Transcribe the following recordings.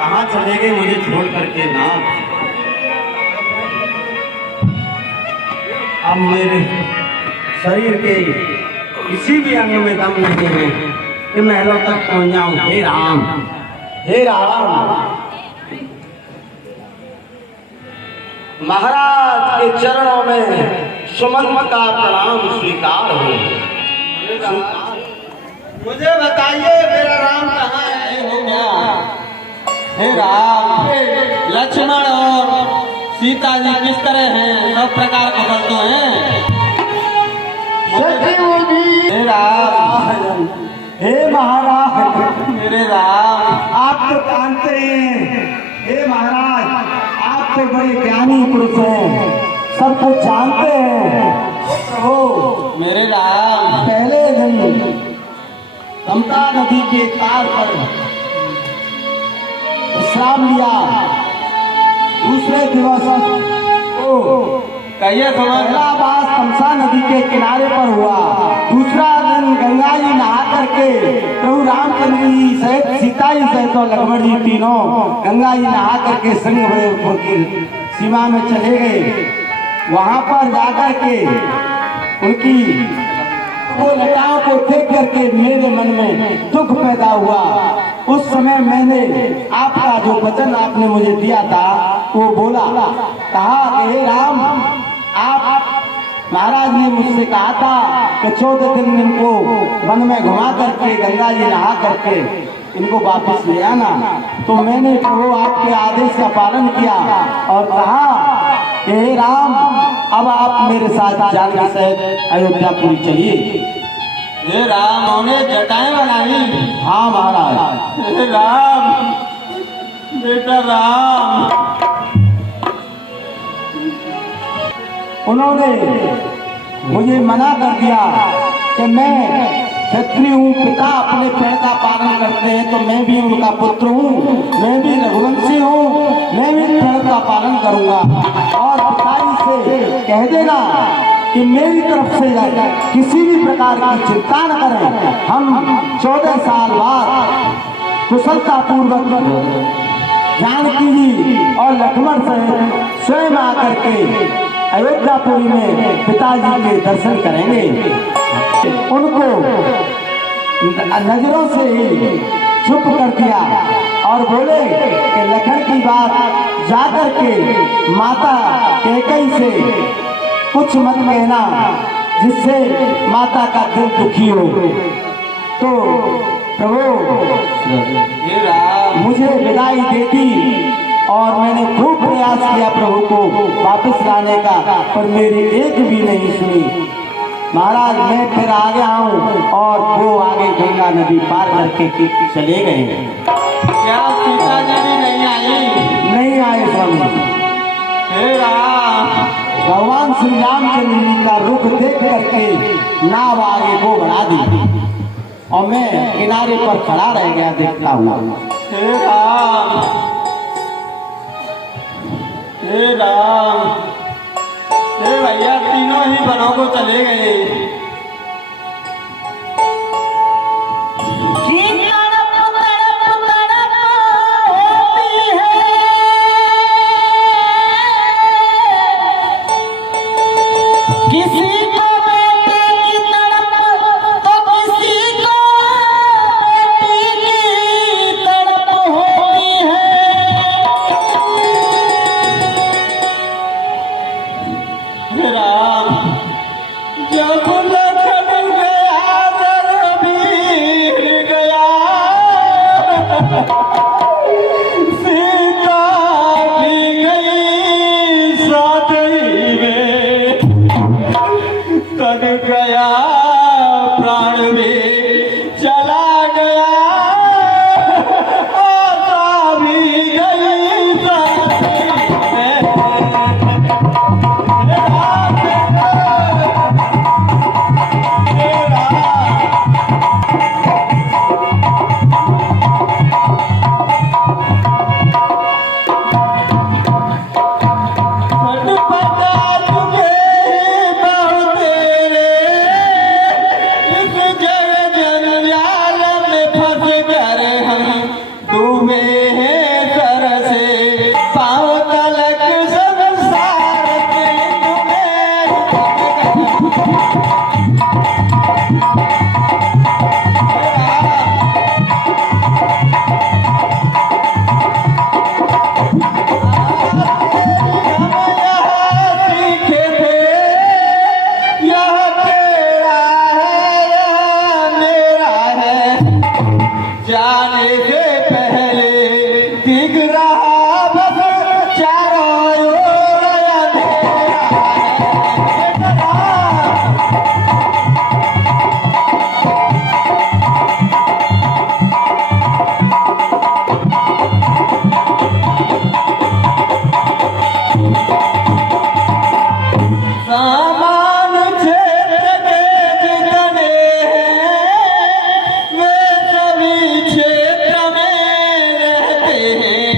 कहाँ चले गए मुझे छोड़ करके नाथ। अब मेरे शरीर के किसी भी अंग में दम नहीं है कि महलों तक पहुंच जाऊं। हे राम, हे राम, महाराज के चरणों में सुमंत का प्रणाम स्वीकार हो। मुझे बताइए मेरा राम कहाँ है? हो गया हे राम, लक्ष्मण और सीता जी किस तरह हैं? सब प्रकार कुशल तो हैं? हे राम, हे महाराज, मेरे राम, आप तो जानते हैं हे महाराज, आप तो बड़े ज्ञानी पुरुष हैं, सब कुछ जानते हैं। ओ मेरे राम, पहले दिन गंगा नदी के तार पर विश्राम लिया। दूसरे दिवस कहिए पहला वास तमसा नदी के किनारे पर हुआ। दूसरा दिन गंगा जी नहा करके प्रभु रामचंद्र जी सहित सीता जी सहित और लक्ष्मण जी तीनों गंगा जी नहा करके सिंहपुर की सीमा में चले गए। वहां पर जाकर के उनकी वो लताओं को देख करके मेरे मन में दुख पैदा हुआ। उस समय मैंने आपका जो वचन आपने मुझे दिया था वो बोला, कहा हे राम, आप महाराज ने मुझसे कहा था कि 14 दिन इनको वन में घुमा करके गंगा जी नहा करके इनको वापस ले आना। तो मैंने वो आपके आदेश का पालन किया और कहा कि हे राम, अब आप मेरे साथ जानकी सहित अयोध्यापुरी चलिए। हे राम, उन्हें जटाएं बनाई? हाँ महाराज। हे राम, बेटा राम, उन्होंने मुझे मना कर दिया कि मैं क्षत्रिय हूँ, पिता अपने पेड़ का पालन करते हैं तो मैं भी उनका पुत्र हूँ, मैं भी रघुवंशी हूँ, मैं भी पेड़ का पालन करूँगा। और पिताजी से कह देना कि मेरी तरफ से किसी भी प्रकार की चिंता न करें। हम 14 साल बाद कुशलता पूर्वक जानकी जी और लक्ष्मण से स्वयं आकर के अयोध्यापुरी में पिताजी के दर्शन करेंगे। उनको नजरों से ही चुप कर दिया और बोले कि लखन की बात जाकर के माता कैकेयी से कुछ मत कहना जिससे माता का दिल दुखी हो। तो प्रभु हे राम, मुझे विदाई दे दी और मैंने खूब प्रयास किया प्रभु को वापस लाने का, पर मेरी एक भी नहीं सुनी। महाराज मैं फिर आ गया हूँ और वो आगे गंगा नदी पार करके चले गए। क्या सीता जी भी नहीं आई? नहीं आए स्वामी। हे राम, भगवान श्री रामचंद्र जी का रुख देख करके नाव आगे को बढ़ा दी और मैं किनारे पर खड़ा रह गया देखता हुआ। हे राम, हे राम, हे भैया, तीनों ही बनों को चले गए। दिख रहा बस चारों ओर अंधेरा सामान क्षेत्र के जितने हैं वे सभी क्षेत्र में रहते हैं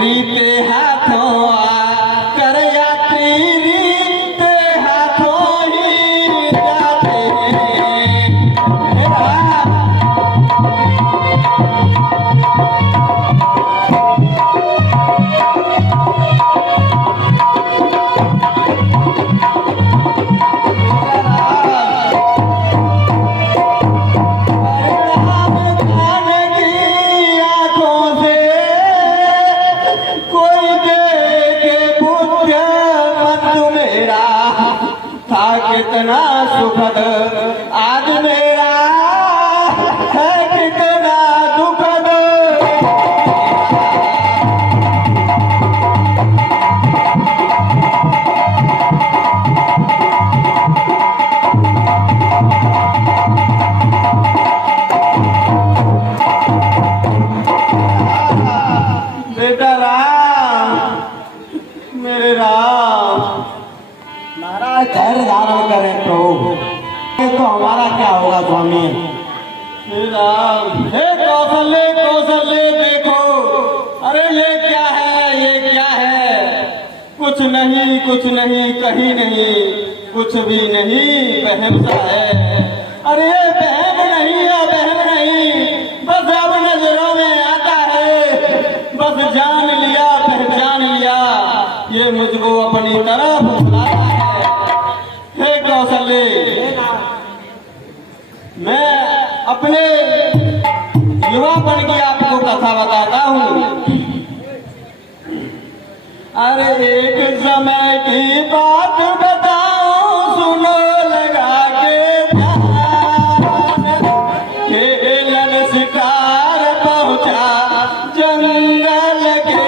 रीते हाथों आकर यात्री रीते हाथों ही जाते हैं कितना सुखद आज मेरा है कितना दुखद बेटा राम मेरे राम महाराज धैर्य धारण करें प्रभु ये तो हमारा क्या होगा स्वामी हे राम हे कौशल्य कौशल्य देखो अरे ये क्या है कुछ नहीं कहीं नहीं कुछ भी नहीं बहम सा है अरे बहम नहीं बस अब नजरों में आता है बस जान लिया पहचान लिया ये मुझको अपनी तरफ बुलाता है हे कौशल्य मैं अपने युवापन की आपको कथा बताता हूँ अरे एक समय की बात बताऊं सुनो लगा के ध्यान खेलन शिकार पहुंचा जंगल के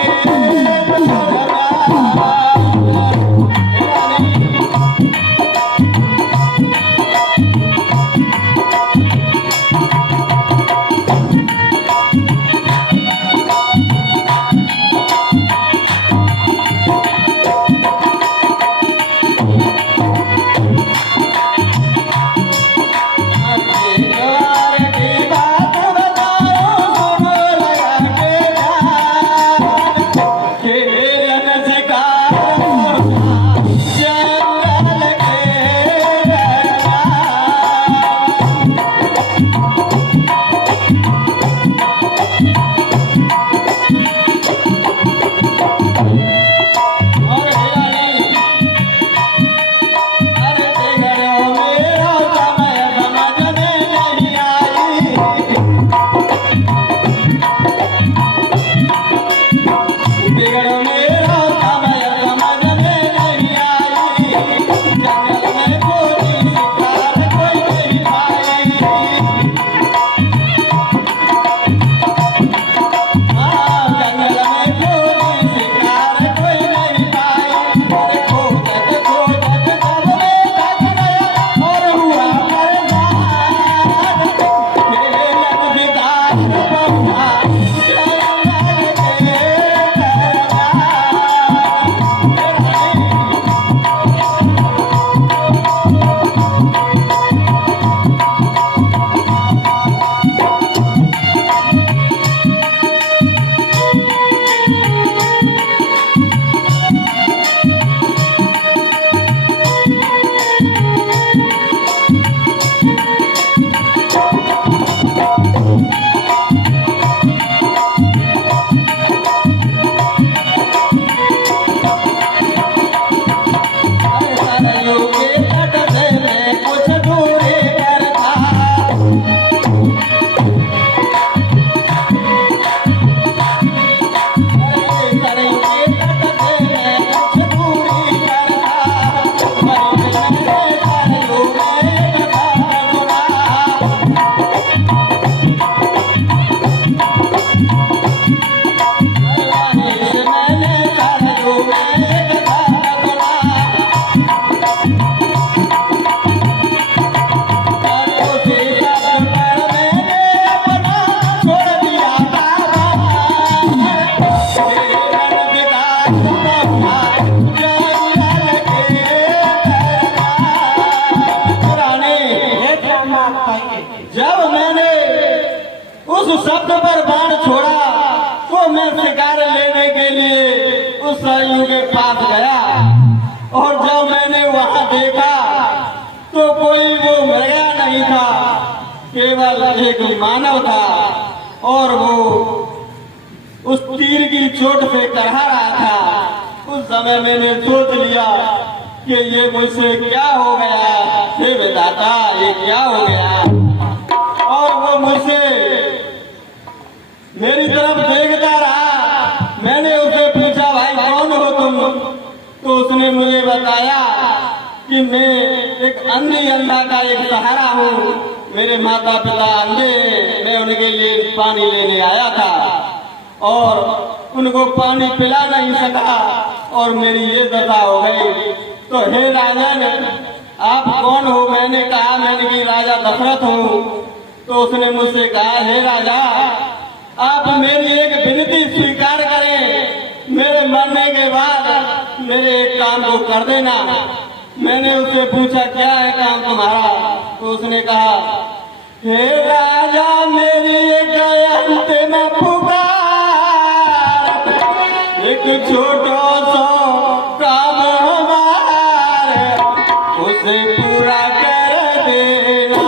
मैं शिकार लेने के लिए उस सरयू के पास गया और जब मैंने वहां देखा तो कोई वो मृगा नहीं था, केवल एक मानव था और वो उस तीर की चोट से करहा रहा था। उस समय मैंने सोच लिया कि ये मुझसे क्या हो गया, हे विधाता ये क्या हो गया। और वो मुझसे मेरी तरफ देखता रहा। मैंने उससे पूछा भाई कौन हो तुम? तो उसने मुझे बताया कि मैं एक अंधी अंधा का एक सहारा हूँ, मेरे माता पिता अंधे, मैं उनके लिए पानी लेने आया था और उनको पानी पिला नहीं सका और मेरी ये दशा हो गई। तो हे राजन आप कौन हो? मैंने कहा मैंने कि राजा दशरथ हूँ। तो उसने मुझसे कहा हे राजा आप मेरी एक विनती स्वीकार करें, मेरे मरने के बाद मेरे एक काम को कर देना। मैंने उससे पूछा क्या है काम तुम्हारा? तो उसने कहा हे राजा मेरी एक अंतिम पुकार, एक छोटा सा काम हमारे उसे पूरा कर देना।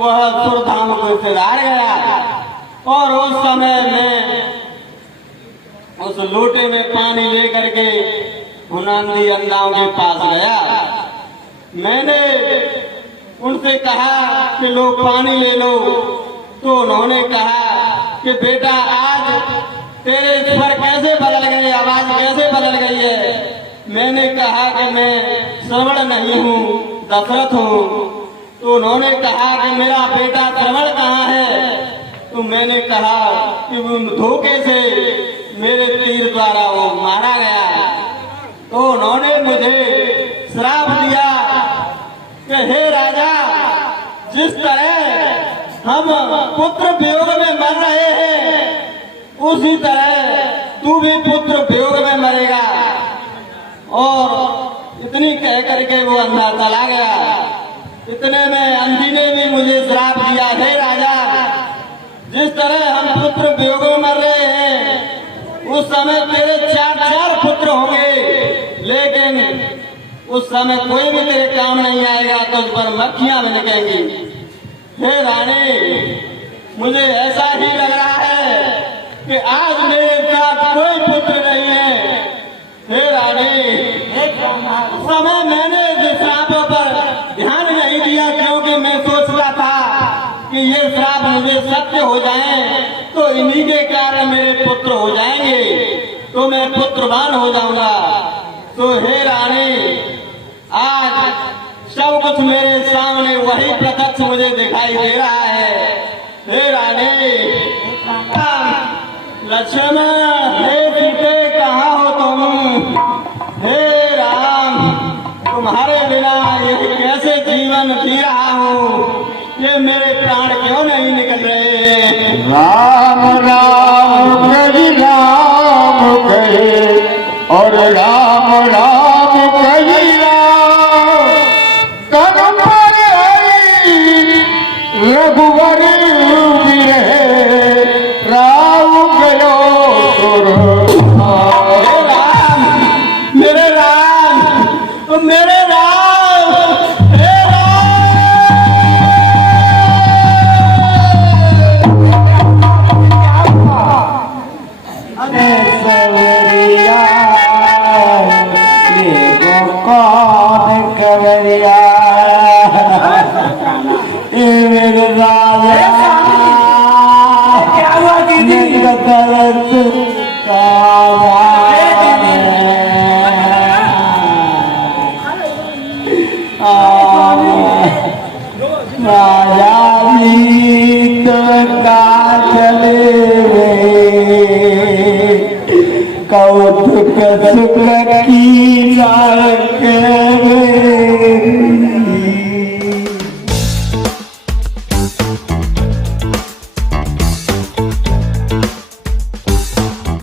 वह सुरधाम को सिधार गया और उस समय में उस लोटे में पानी लेकर के उन अंधी अंधाओं के पास गया। मैंने उनसे कहा कि लो पानी ले लो, तो उन्होंने कहा कि बेटा आज तेरे स्वर कैसे बदल गए, आवाज कैसे बदल गई है। मैंने कहा कि मैं श्रवण नहीं हूँ, दशरथ हूँ। तो उन्होंने कहा कि मेरा बेटा श्रवण कहाँ है। तो मैंने कहा कि वो धोखे से मेरे तीर द्वारा वो मारा गया। तो उन्होंने मुझे श्राप दिया कि हे राजा, जिस तरह हम पुत्र वियोग में मर रहे हैं उसी तरह तू भी पुत्र वियोग में मरेगा। और इतनी कह करके वो अंधा चला गया। इतने में अंधी ने भी मुझे श्राप दिया, हे राजा, जिस तरह हम पुत्र वियोग में मर रहे हैं उस समय तेरे 4 पुत्र होंगे, लेकिन उस समय कोई भी तेरे काम नहीं आएगा, तो उस पर मक्खियां बिनकेंगी। हे रानी, मुझे ऐसा ही लग रहा है कि आज मेरे साथ कोई पुत्र नहीं है। हे रानी, उस समय मैंने इस श्रापों पर ध्यान नहीं दिया, क्योंकि मैं सोचता था कि ये श्राप मुझे सत्य हो जाएं तो इन्हीं के कारण मेरे पुत्र हो जाएंगे, तो मैं पुत्रवान हो जाऊंगा। तो हे रानी, आज सब कुछ मेरे सामने वही प्रत्यक्ष मुझे दिखाई दे रहा है। हे रानी, लक्ष्मण, हे सीते, कहाँ हो तुम? हे राम, तुम्हारे बिना ये कैसे जीवन जी रहा हूँ, ये मेरे प्राण क्यों नहीं निकल रहे। राम राम कही राम कहे और राम राम कही राम, तन पर हरि रघुवर बिरहे राम गयो सुर। हे राम, मेरे राम, मेरे राम, हे अरे सवरिया ये कौन कवरिया, ये मेरे राजा क्या हुआ दीदी दर्द का राजा जी का चले कौतुक शुक्र की के